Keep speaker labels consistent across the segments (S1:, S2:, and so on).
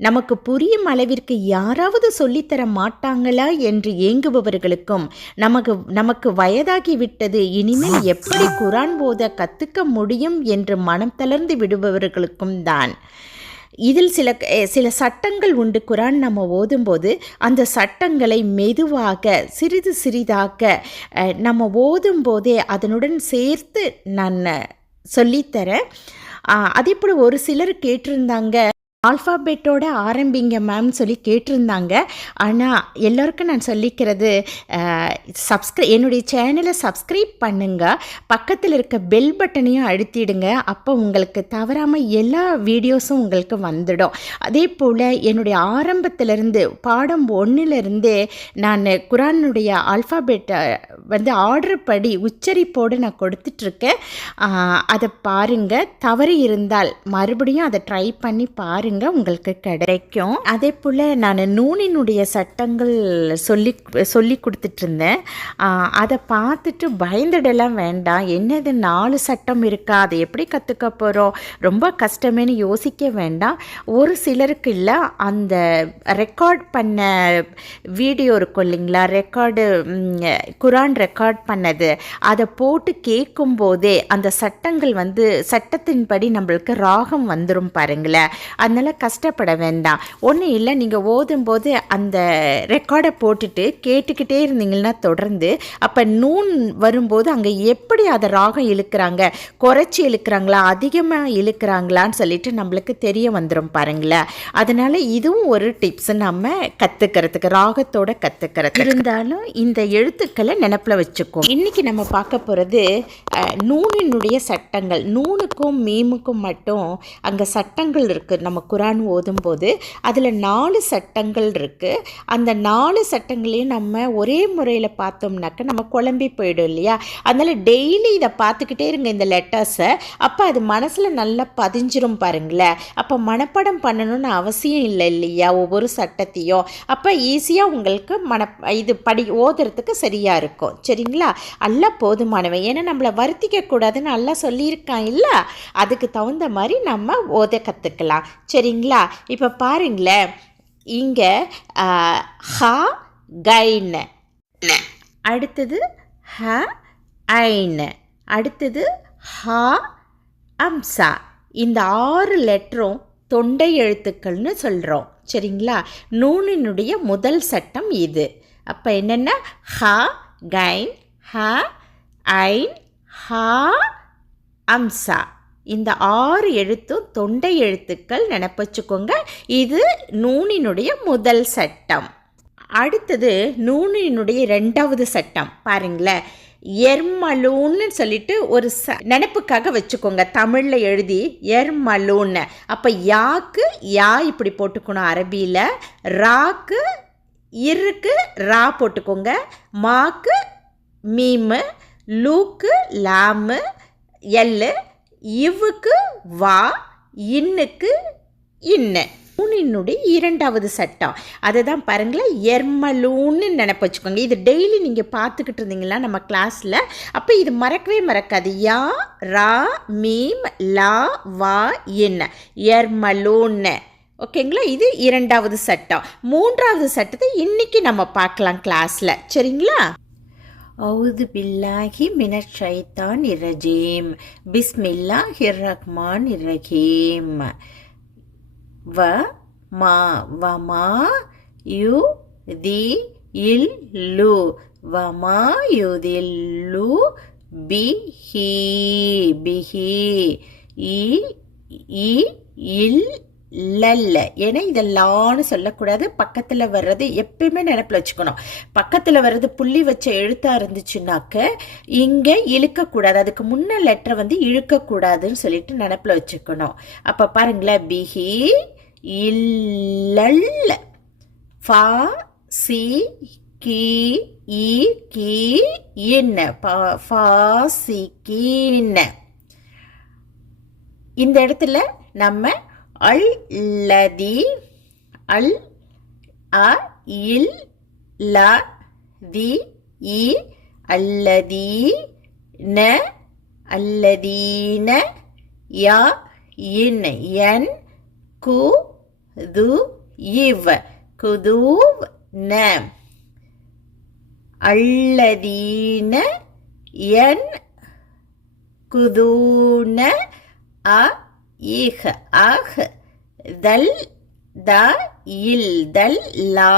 S1: நமக்கு புரியும் அளவிற்கு யாராவது சொல்லித்தர மாட்டாங்களா என்று ஏங்குபவர்களுக்கும் நமக்கு நமக்கு வயதாகி விட்டது இனிமேல் எப்படி குரான் போத கற்றுக்க முடியும் என்று மனம் தளர்ந்து விடுபவர்களுக்கும் தான். இதில் சில சில சட்டங்கள் உண்டு. குரான் நம்ம ஓதும்போது அந்த சட்டங்களை மெதுவாக சிறிது சிறிதாக நம்ம ஓதும்போதே அதனுடன் சேர்த்து நான் சொல்லித்தரேன் அதே போல் ஒரு சிலர் கேட்டிருந்தாங்க ஆல்ஃபாபெட்டோட ஆரம்பிங்க மேம் சொல்லி கேட்டிருந்தாங்க. ஆனால் எல்லோருக்கும் நான் சொல்லிக்கிறது சப்ஸ்கிரை என்னுடைய சேனலை சப்ஸ்கிரைப் பண்ணுங்கள் பக்கத்தில் இருக்க பெல் பட்டனையும் அழுத்திடுங்க. அப்போ உங்களுக்கு தவறாமல் எல்லா வீடியோஸும் உங்களுக்கு வந்துடும். அதே போல் என்னுடைய ஆரம்பத்திலிருந்து பாடம் ஒன்றுலேருந்தே நான் குரானுடைய ஆல்ஃபாபெட்டை வந்து ஆர்டர் படி உச்சரிப்போடு நான் கொடுத்துட்ருக்கேன். அதை பாருங்கள் தவறு இருந்தால் மறுபடியும் அதை ட்ரை பண்ணி பாருங்கள் உங்களுக்கு கிடைக்கும். அதே போல் நான் நூனினுடைய சட்டங்கள் சொல்லி சொல்லி கொடுத்துட்டு இருந்தேன் அதை பார்த்துட்டு பயந்துடலாம் வேண்டாம். என்னது நாலு சட்டம் இருக்கா? அதை எப்படி கற்றுக்க போகிறோம் ரொம்ப கஷ்டமேன்னு யோசிக்க வேண்டாம். ஒரு சிலருக்கு இல்லை அந்த ரெக்கார்ட் பண்ண வீடியோ இருக்கும் இல்லைங்களா? ரெக்கார்டு குரான் ரெக்கார்ட் பண்ணது. அதை போட்டு கேட்கும் போதே அந்த சட்டங்கள் வந்து சட்டத்தின்படி நம்மளுக்கு ராகம் வந்துடும் பாருங்களேன். அதனால் கஷ்டப்பட வேண்டாம். ஒன்றும் இல்லை நீங்கள் ஓதும்போது அந்த ரெக்கார்டை போட்டுட்டு கேட்டுக்கிட்டே இருந்தீங்கன்னா தொடர்ந்து அப்போ நூன் வரும்போது அங்கே எப்படி அதை ராகம் இழுக்கிறாங்க குறைச்சி இழுக்கிறாங்களா அதிகமாக இழுக்கிறாங்களான்னு சொல்லிட்டு நம்மளுக்கு தெரிய வந்துடும் பாருங்களேன் அதனால் இதுவும் ஒரு டிப்ஸ் நம்ம கற்றுக்கிறதுக்கு ராகத்தோட கற்றுக்கிறது இருந்தாலும் இந்த எழுத்துக்களை நினப்பில் வச்சுக்கோம். இன்றைக்கி நம்ம பார்க்க போகிறது நூனினுடைய சட்டங்கள். நூனுக்கும் மீமுக்கும் மட்டும் அங்கே சட்டங்கள் இருக்குது நம்ம குரான் ஓதும்போது அதில் நாலு சட்டங்கள் இருக்குது அந்த நாலு சட்டங்களையும் நம்ம ஒரே முறையில் பார்த்தோம்னாக்க நம்ம குழம்பி போயிடும் இல்லையா? அதனால் டெய்லி இதை பார்த்துக்கிட்டே இருங்க இந்த லெட்டர்ஸை அப்போ அது மனசில் நல்லா பதிஞ்சிரும் பாருங்களேன். அப்போ மனப்பாடம் பண்ணணும்னு அவசியம் இல்லை இல்லையா? ஒவ்வொரு சட்டத்தையும். அப்போ ஈஸியாக உங்களுக்கு மன இது படி ஓதுறதுக்கு சரியாக இருக்கும். சரிங்களா? அல்ல போதுமானவன். ஏன்னா நம்மளை வருத்திக்க கூடாதுன்னு நல்லா சொல்லியிருக்கான் இல்லை? அதுக்கு தகுந்த மாதிரி நம்ம ஓத கற்றுக்கலாம் சரி. சரிங்களா? இப்போ பாருங்களேன். இங்கே ஹா கைன். அடுத்தது ஹ ஐன். அடுத்தது ஹா அம்சா. இந்த ஆறு லெட்டரும் தொண்டை எழுத்துக்கள்னு சொல்கிறோம் சரிங்களா? நூனினுடைய முதல் சட்டம் இது. அப்போ என்னென்ன? ஹா கைன் ஹ ஐன் ஹா அம்சா. இந்த ஆறு எழுத்தும் தொண்டை எழுத்துக்கள் நினப்பு வச்சுக்கோங்க இது நூனினுடைய முதல் சட்டம். அடுத்தது நூனினுடைய ரெண்டாவது சட்டம். பாருங்களேன். எர்மலூன்னு சொல்லிட்டு ஒரு ச நினப்புக்காக வச்சுக்கோங்க. தமிழில் எழுதி எர்மலூன்னு. அப்போ யாக்கு யா இப்படி போட்டுக்கணும் அரபியில்? ராக்கு இருக்கு ரா போட்டுக்கோங்க. மாக்கு மீமு லூக்கு லாமு எல்லு இவ்வுக்கு வா இன்னுக்கு இன்ன. நூனினுடைய இரண்டாவது சட்டம் அதை தான் பாருங்களேன் எர்மலூன்னு நினப்பு வச்சுக்கோங்க. இது டெய்லி நீங்கள் பார்த்துக்கிட்டு இருந்தீங்களா நம்ம கிளாஸில்? அப்போ இது மறக்கவே மறக்காது. யா ரா மீம் லா வா என்ன எர்மலூன்னு. ஓகேங்களா? இது இரண்டாவது சட்டம் மூன்றாவது சட்டத்தை இன்னைக்கு நம்ம பார்க்கலாம் கிளாஸில். சரிங்களா? அவுது பில்லாஹி மினஷ் ஷைத்தான் இரஜீம். பிஸ்மில்லா ஹிர்ரஹ்மான் இரஹீம். வ மா வமா யு தி இல் லு. வமா யுதில்லு பிஹி பிஹி இ இ இல் லல்ல. ஏன்னா இதெல்லாம்னு சொல்லக்கூடாது. பக்கத்தில் வர்றது எப்பயுமே நினப்பில் வச்சுக்கணும். பக்கத்தில் வர்றது புள்ளி வச்ச எழுத்தாக இருந்துச்சுன்னாக்க இங்கே இழுக்கக்கூடாது. அதுக்கு முன்ன லெட்டரை வந்து இழுக்கக்கூடாதுன்னு சொல்லிட்டு நினப்பில் வச்சுக்கணும். அப்போ பாருங்களேன். பிஹி இல்லல்ல. ஃபா சி கி இ கி என்ன ஃபா சி கீன்னு இந்த இடத்துல நம்ம அல்லதி அல் அ இல் ல தி இ அல்லதி ந அல்லதீன யா இன் என் கு து இவ் குதூவ் ந. அல்லதீன என் குதூன அ ஈஹ அஹ் தல் த இல் தல் லா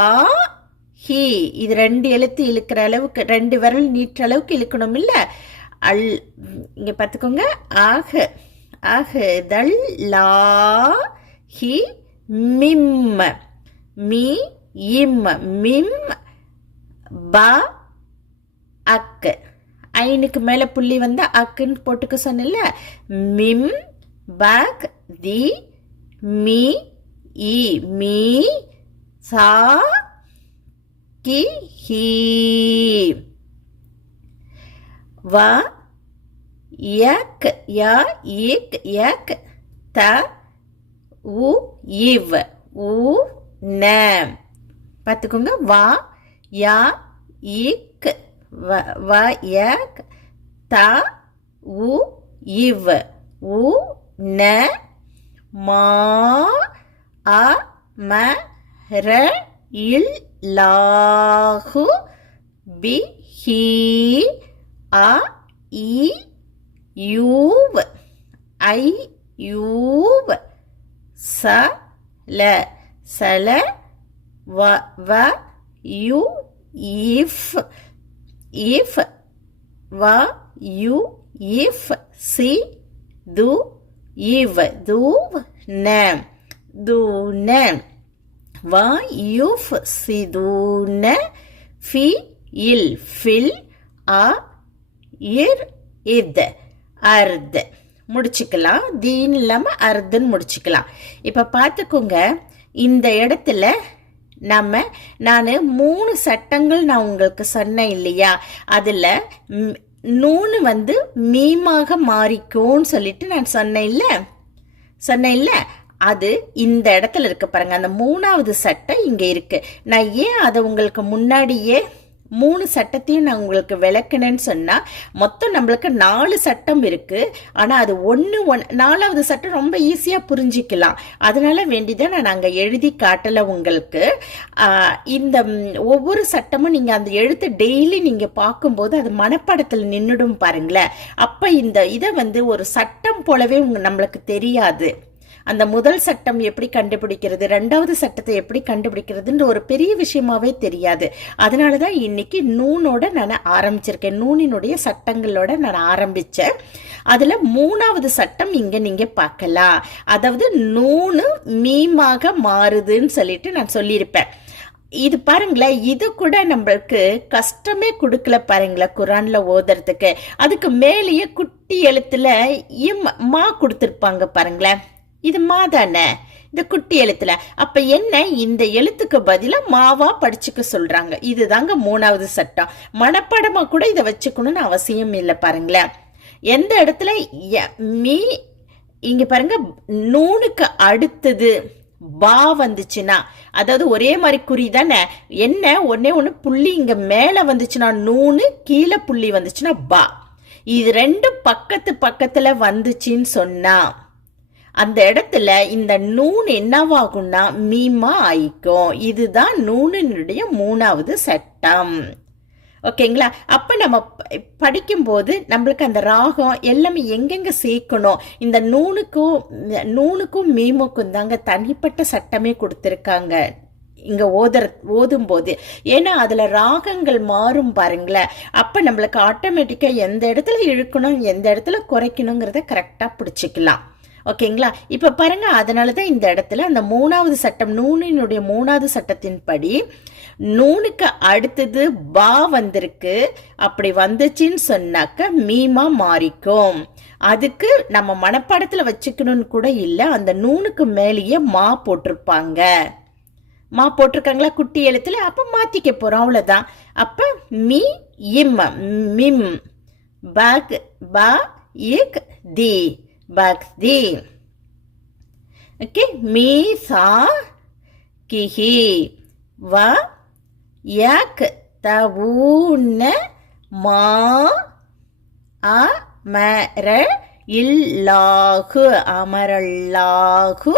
S1: ஹி. இது ரெண்டு எழுத்து இழுக்கிற அளவுக்கு ரெண்டு விரல் நீட்டுற அளவுக்கு இழுக்கணும் இல்ல அல் இங்க பார்த்துக்கோங்க. ஆஹ ஆஹ் தல் லா ஹி மிம் மீ இம் மிம் ப அக்கு ஐனுக்கு மேலே புள்ளி வந்தால் அக்குன்னு போட்டுக்க சொன்னல மிம் பேக் தி மீ இ மீ சா கி ஹி. வ யக் ய இக் யக் த உ இவ் உ ந. பார்த்துக்கோங்க வா யா இக் வ வ யக் த உ இவ் உ ந மா அ ம ர இல் லாஹு பி ஹி அ இ யூவ் ஐ யூவ் ச ல சல வ வ யு இஃப் இஃப் வ யு இஃப் சி து இவ் தூவ் ந தூன. வ யூஃப் சிதூன ஃபி இல் ஃபில் அ இர் இத் அர்த். முடிச்சுக்கலாம். தீன் இல்லாமல் அர்துன்னு முடிச்சுக்கலாம். இப்போ பார்த்துக்கோங்க இந்த இடத்துல நம்ம நான் மூணு சட்டங்கள் நான் உங்களுக்கு சொன்னேன் இல்லையா? அதில் நூனு வந்து மீமாக மாறிக்கும்னு சொல்லிட்டு நான் சொன்னேன் இல்லை சொன்னேன் இல்லை அது இந்த இடத்துல இருக்கு பாருங்க. அந்த மூணாவது சட்டை இங்கே இருக்கு. நான் ஏன் அதை உங்களுக்கு முன்னாடியே மூணு சட்டத்தையும் நான் உங்களுக்கு விளக்கினேன்னு சொன்னால் மொத்தம் நம்மளுக்கு நாலு சட்டம் இருக்குது ஆனால் அது ஒன்று ஒன் நாலாவது சட்டம் ரொம்ப ஈஸியாக புரிஞ்சிக்கலாம். அதனால் வேண்டிதான் நான் அங்கே எழுதி காட்டலை உங்களுக்கு. இந்த ஒவ்வொரு சட்டமும் நீங்கள் அந்த எழுத்து டெய்லி நீங்கள் பார்க்கும்போது அது மனப்படத்தில் நின்றுடும் பாருங்களேன். அப்போ இந்த இதை வந்து ஒரு சட்டம் போலவே உங்க நம்மளுக்கு தெரியாது. அந்த முதல் சட்டம் எப்படி கண்டுபிடிக்கிறது ரெண்டாவது சட்டத்தை எப்படி கண்டுபிடிக்கிறதுன்ற ஒரு பெரிய விஷயமாவே தெரியாது. அதனால தான் இன்னைக்கு நூனோட நான் ஆரம்பிச்சிருக்கேன். நூனினுடைய சட்டங்களோட நான் ஆரம்பிச்சேன். அதுல மூணாவது சட்டம் இங்க நீங்க பார்க்கலாம். அதாவது நூனு மீமாக மாறுதுன்னு சொல்லிட்டு நான் சொல்லியிருப்பேன். இது பாருங்களேன் இது கூட நம்மளுக்கு கஷ்டமே கொடுக்கல பாருங்களேன் குரான்ல ஓதுறதுக்கு. அதுக்கு மேலேயே குட்டி எழுத்துல இம் மா கொடுத்துருப்பாங்க பாருங்களேன். இது மா தானே இந்த குட்டி எழுத்துல. அப்ப என்ன இந்த எழுத்துக்கு பதிலா மாவா படிச்சுக்க சொல்றாங்க. இதுதாங்க மூணாவது சட்டம். மனப்பாடமா கூட இதை வச்சுக்கணும்னு அவசியம் இல்லை பாருங்களேன். எந்த இடத்துல மீ இங்க பாருங்க நூனுக்கு அடுத்தது பா வந்துச்சுன்னா அதாவது ஒரே மாதிரி குறி தானே. என்ன ஒன்னே ஒன்று புள்ளி இங்க மேலே வந்துச்சுன்னா நூனு கீழே புள்ளி வந்துச்சுன்னா பா இது ரெண்டும் பக்கத்து பக்கத்துல வந்துச்சுன்னு சொன்னா அந்த இடத்துல இந்த நூன் என்னவாகும்னா மீமா ஆயிக்கும். இதுதான் நூனினுடைய மூணாவது சட்டம். ஓகேங்களா? அப்போ நம்ம படிக்கும்போது நம்மளுக்கு அந்த ராகம் எல்லாமே எங்கெங்க சேர்க்கணும்? இந்த நூனுக்கும் நூனுக்கும் மீமுக்கும் தாங்க தனிப்பட்ட சட்டமே கொடுத்துருக்காங்க. இங்க ஓதுற ஓதும்போது. ஏன்னா அதுல ராகங்கள் மாறும் பாருங்களேன். அப்ப நம்மளுக்கு ஆட்டோமேட்டிக்கா எந்த இடத்துல இழுக்கணும் எந்த இடத்துல குறைக்கணுங்கிறத கரெக்டா பிடிச்சிக்கலாம். ஓகேங்களா? இப்போ பாருங்கள் அதனால தான் இந்த இடத்துல அந்த மூணாவது சட்டம் நூனினுடைய மூணாவது சட்டத்தின்படி நூனுக்கு அடுத்தது பா வந்திருக்கு. அப்படி வந்துச்சுன்னு சொன்னாக்க மீமா மாறிக்கும். அதுக்கு நம்ம மனப்பாடத்தில் வச்சுக்கணும்னு கூட இல்லை அந்த நூனுக்கு மேலேயே மா போட்டிருப்பாங்க. மா போட்டிருக்காங்களா குட்டி எழுத்துல? அப்ப மாத்திக்க போறோம் அவ்வளவுதான். அப்ப மீ இம் மிம். பக் ப இக் தி. பக்தி. ஓகே மீ சா கிஹி. வ யக் தவூன மா அ மர இல்லாஹு அமரல்லாஹு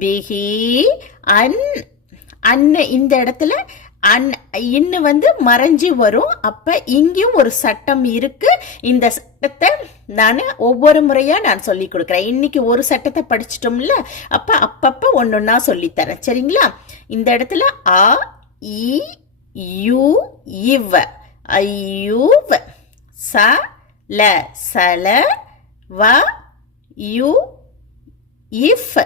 S1: பிஹி அன் அன்ன இந்த இடத்துல அன் இன்னு வந்து மறைஞ்சி வரும். அப்போ இங்கேயும் ஒரு சட்டம் இருக்கு. இந்த சட்டத்தை நான் ஒவ்வொரு முறையாக நான் சொல்லி கொடுக்குறேன். இன்னைக்கு ஒரு சட்டத்தை படிச்சிட்டோம்ல அப்போ அப்பப்போ ஒன்று ஒன்றா சொல்லித்தரேன். சரிங்களா? இந்த இடத்துல ஆ இ யு இவ். ஐயூவ் ச ல. சல வ யூ இஃப்.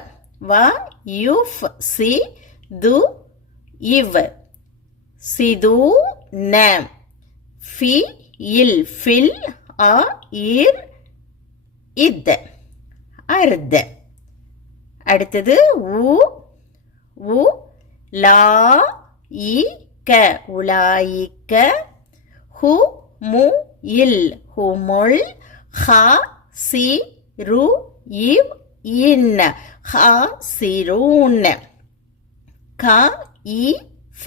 S1: வ யூஃப் சி து இவ். சிது ந. ஃபி இல் ஃபில் அ இர் இத். அர்த். அடுத்தது உ. உ லா இ க. உலாயிக்க. ஹு மு இல். ஹுமுல் ஹ சி ரு இவ் இன். ஹ சிரூன் க இ ஃப.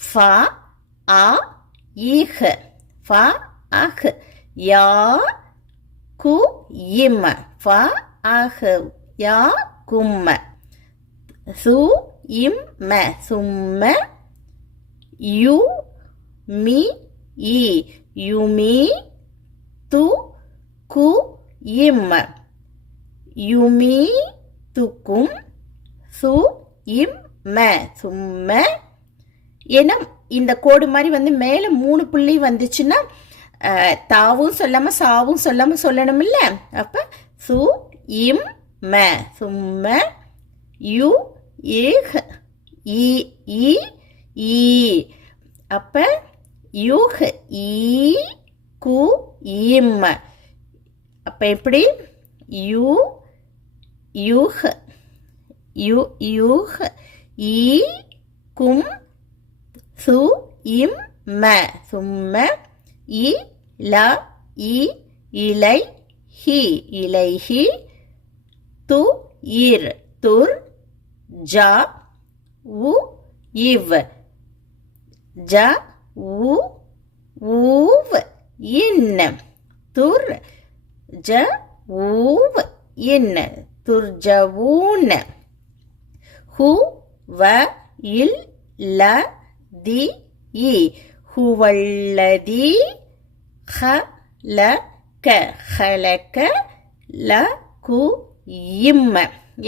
S1: லாஹி அ இம் வா தன்ன ஃப அ இஹ். ஃப அஹ். யா கு இம். ஃப அஹ். யா கும்ம சு இம். ம சும்ம யு மி இ. யுமி து கு இம். யுமி துக்கும் சு இம். ம சும்ம ஏன்னா இந்த கோடு மாதிரி வந்து மேலே மூணு புள்ளி வந்துச்சுன்னா தாவும் சொல்லாமல் சாவும் சொல்லாமல் சொல்லணும் இல்லை அப்போ சு இம் ம. சும்ம யு இ அப்போ ஈ. யுஹ் ஈ கு இம். அப்போ எப்படி? யு யுஹ் யு யுஹ் ஈ கும் சு இம் ம. சும்ம இ ல இ இலை ஹி. இலைஹி து இர். துர் ஜ உ இவ். ஜ உ ஊவ். இன். துர் ஜ ஊவ். இன். துர்ஜவூன் ஹு வ இல் ல தி இ ஹுவல்லதி ஹ ல க. ஹலக ல கு இம்ம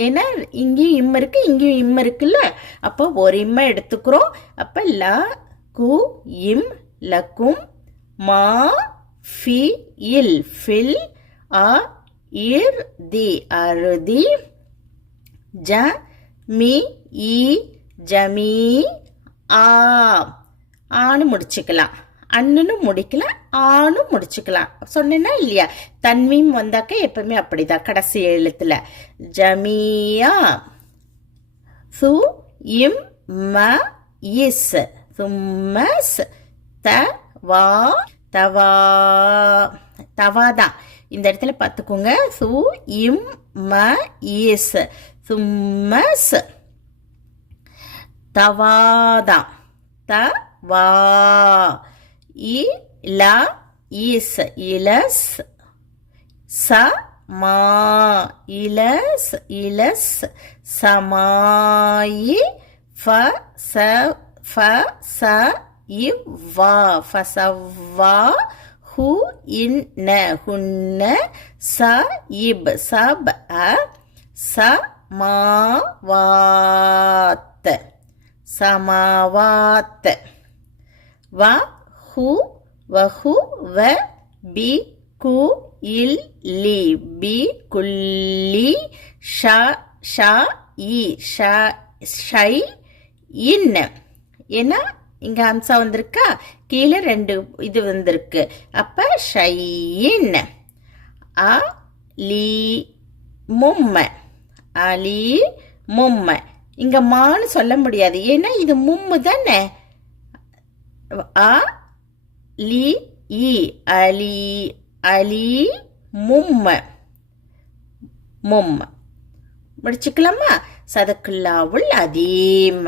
S1: ஏன்னா இங்கேயும் இம்ம இருக்கு இங்கேயும் இம்ம இருக்குல்ல? அப்போ ஒரு இம்ம எடுத்துக்கிறோம். அப்போ ல கு இம் லக்கும் மா ஃபி இல். ஃபில் அ இர் தி. அருதி ஜ மி இ ஜமீ ஆ ஆணு முடிச்சுக்கலாம். அண்ணனும் முடிக்கலாம் ஆணும் முடிச்சுக்கலாம். சொன்னேன்னா இல்லையா? தன்மீம் வந்தாக்க எப்பவுமே அப்படிதான் கடைசி எழுத்துல. ஜமியா சு இம் ம இஸ். சும்மஸ் த வா தவா. தான் இந்த இடத்துல பார்த்துக்கோங்க. சு இம் ம இஸ். சும்மஸ் தவாதா. த வா இ ல இஸ் இலஸ். ச மா. இலஸ் இலஸ். சமாயி ஃப ச ஃப ச இவ்வா ஃபசவ்வா ஹு இன்ன ஹுன்ன ச இப். சப் அ. ச மா மாவாத் சமாவாத் வ ஹு வஹு வ பி கு இல் லி பி குல்லி ஷ ஷ இ ஷ ஷை இன். ஏன்னா இங்கே அம்சா வந்திருக்கா? கீழே ரெண்டு இது வந்திருக்கு. அப்போ ஷையின் அ லி மும்ம அலி மும்ம இங்கே மான்னு சொல்ல முடியாது. ஏன்னா இது மும்மு தானே? அ லி இ அலி அலி மும்ம. மும்ம. முடிச்சுக்கலாமா? சதக்குல்லாவுல் அதீம.